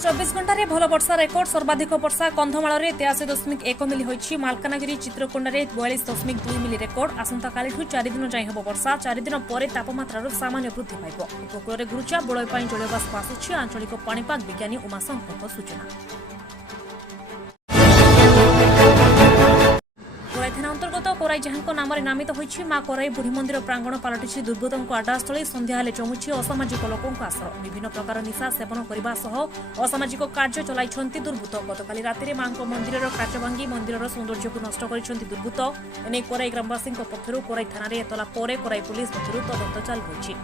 गत 24 घंटे भल वर्षा रेकर्ड सर्वाधिक वर्षा कंधमाल 83.1 मिली होईछि। मालकानगिरी चित्रकोंडा 42.2 मिली रेकर्ड। आसंता काली 4 दिन जाए ହେବ ବର୍ଷା। 4 दिन ପରେ तापमात्रा सामान्य वृद्धि पाइब। उपकूल गुरुचा बोलय ପାଇଁ जलवाष्प आସୁଛି। आंचलिक पाणीपाग विज्ञानी उमाशंकर सूचना। कोराई थाना अंतर्गत कोराई जहां नाम नामित होईछि। मां कोराई बुढ़ी मंदिर प्रांगण पलटिछि दुर्बृत्तों आडास्थली। संध्या हेले जमुछि असामाजिक लोकों आश्रय। विभिन्न प्रकार निशा सेवन करने सह असामाजिक कार्य चलाइछन्ति दुर्बृत्त। गतकाली राति मां मंदिर कार्य भांगी मंदिर सौंदर्य को नष्ट करिछन्ति दुर्बृत्त। एने कोराई ग्रामवासी पक्षरु कोराई थाना एतला पर कोराई पुलिस पक्षरु तदंत चालू होईछि।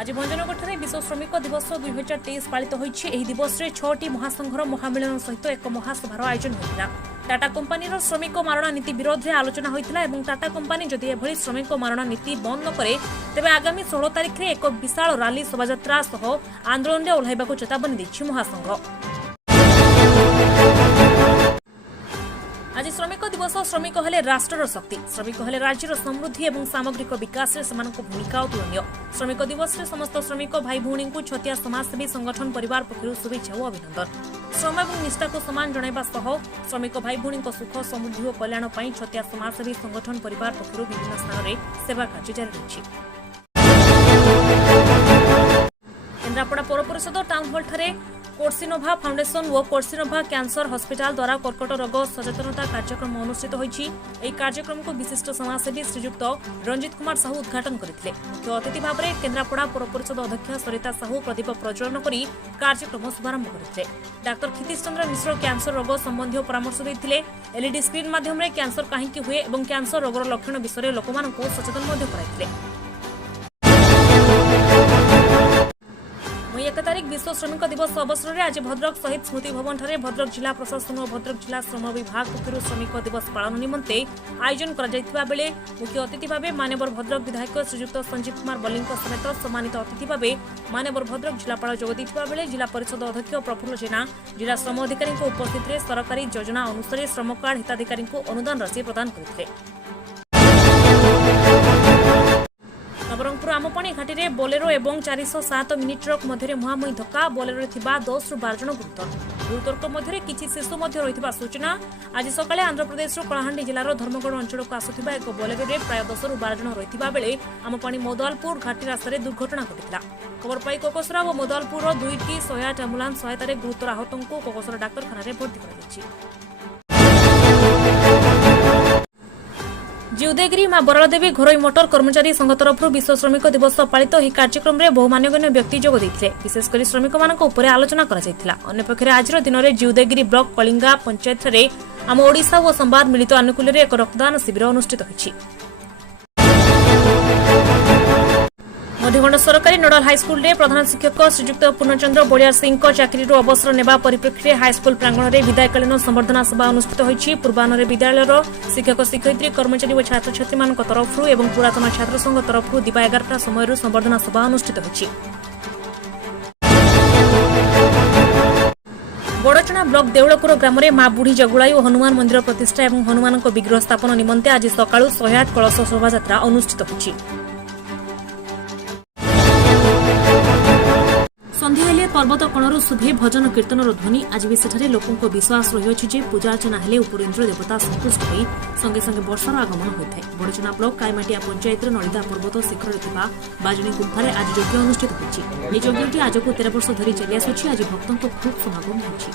आज भंजनगढ़ विश्व श्रमिक दिवस 2023 पालित होईछि। एही दिवस रे 6टी महासंघर महामिलन सहित एक महासभार आयोजन होइतिला। टाटा कंपानीर श्रमिक मारणा नीति विरोध में आलोचना होइतिला एवं टाटा कंपानी जदि एभली श्रमिक मारणा नीति बंद न करे तेबे आगामी 16 तारिख रे एक विशाल रैली शोभायात्रा सह आंदोलन रे ओह्लाइबाकू चेतावनी दैछि महासंघ। आज श्रमिक दिवस। श्रमिक हेले राष्ट्रर शक्ति। श्रमिक हेले राज्यर समृद्धि और सामग्रिक विकास में सेमानक भूमिका अतुलनीय। श्रमिक दिवस रे समस्त श्रमिक भाई भौणी को छतिया समाजसेवी संगठन परिवार पक्षरु शुभेच्छा और अभिनंदन। श्रम और निष्ठा को सम्मान जणाइबा सह श्रमिक भाई भौणी सुख समृद्धि और कल्याण ପାଇଁ छतिया समाजसेवी संगठन परिवार पक्षरु विभिन्न स्थान में सेवा कार्य जारी रहिछि। केन्द्रापड़ा पौर परिषद टाउन हॉल ठारे कोर्सिनोभा फाउंडेशन और कोर्सिनोभा कैंसर हॉस्पिटल द्वारा कर्कट रोग सचेतनता कार्यक्रम अनुष्ठित होईछि। एही कार्यक्रम को विशिष्ट समाजसेवी श्रीयुक्त रंजित कुमार साहू उद्घाटन करथिले। मुख्य अतिथि भाव में केन्द्रापड़ा पौर परिषद अध्यक्ष सरिता साहू प्रदीप प्रज्वलन करी कार्यक्रम शुभारंभ करथिले। डाक्टर क्षितिश चंद्र मिश्र कैंसर रोग संबंधी परामर्श देथिले। एलईडी स्क्रीन माध्यम रे कैंसर काहेकि हुए और कैंसर रोगर लक्षण विषय लोकमानंकु सचेतन मध्ये कराइथिले। 1 तारिख विश्व श्रमिक दिवस अवसर में आज भद्रक शहीद स्मृति भवन ठारे भद्रक जिला प्रशासन और भद्रक जिला श्रम विभाग पक्षरु श्रमिक दिवस पालन निमंते आयोजन करा बेले मुख्य अतिथि भावे मान्यवर भद्रक विधायक श्रीयुक्त संजीव कुमार बल्ली समेत सम्मानित अतिथि भावे मान्यवर भद्रक जिलापाल जोगदेइथिबा बेले जिला परिषद अध्यक्ष प्रफुल्ल जेना जिला श्रम अधिकारी उपस्थित में सरकारी योजना अनुसार श्रम कार्ड हिताधिकारी अनुदान राशि प्रदान करथिले। नवरंगपुर आमपाणी घाटी में बोलेरो और 407 मिनी ट्रक मध्य मुहांमुही धक्का। बोलेरो 10 ରୁ 12 जन गुरुतर मध्य किसी शिशु रही सूचना। आज सकाଳେ आंध्रप्रदेश कलाहांडी जिलार धर्मगढ़ अंचल को आसुथिबा एक बोलेरो रे प्राय 10 ରୁ 12 जन रही बेले आमपाणी मोदलपुर घाटी रास्तार दुर्घटना घटिला। खबर पाई कोकसरा और मोदलपुर 2टी 108 आम्बुलांस सहायतार गुरुतर आहतों को कोकसरा डाक्तखाना भर्ती कर। जीवदेगिरी मां बरालदेवी घरोई मोटर कर्मचारी संघ तरफ विश्व श्रमिक दिवस पालित यह कार्यक्रम में बहु मान्यगण्य व्यक्ति जोग देते। विशेषकर श्रमिक मानक उपर आलोचना अन्य पक्षरे आज दिन में जीवदेगिरी ब्लॉक कलिंगा पंचायत आम ओडिशा और संवाद मिलित आनुकूल्य एक रक्तदान शिविर अनुष्ठित होईछि। मध्यगंड सरकारी नोडाल हाईस्कल में प्रधान शिक्षक श्रीयुक्त पूर्णचंद्र बलियार सिंह चाकरी अवसर नेबा परिप्रेक्षी हाईस्कल प्रांगण में विदायकालीन संबर्धना सभा अनुष्ठित होईछि। पूर्वाह्न विद्यालय शिक्षक शिक्षयित्री कर्मचारी और छात्र छात्री तरफ और पुरातन छात्र संघ तरफ दिवा 11टा समय संबर्धना सभा अनुष्ठित होईछि। बड़चना ब्लॉक देउलपुर ग्राम में मां बुढ़ी जगुलाई और हनुमान मंदिर प्रतिष्ठा और हनुमान विग्रह स्थापन निमंते आज सकाळु 108 कलश शोभायात्रा अनुष्ठित होईछि। संध्या हेले पर्वत कोणरू शुभे भजन कीर्तन ध्वनि। आज भी सेठारे लोकों विश्वास रही जे पूजा अर्चना हेले उपर इंद्र देवता संतुष्ट होई संगे संगे वर्षार आगमन होइଥାଏ। बड़चना ब्लॉक कायमाटिया पंचायत नलिता पर्वत शिखर बाजुणी गुंफार आज यज्ञ अनुष्ठित होइछि। यह यज्ञटी आज को 13 वर्ष धरी चली आसुछि। आज भक्तों खूब समागम होइछि।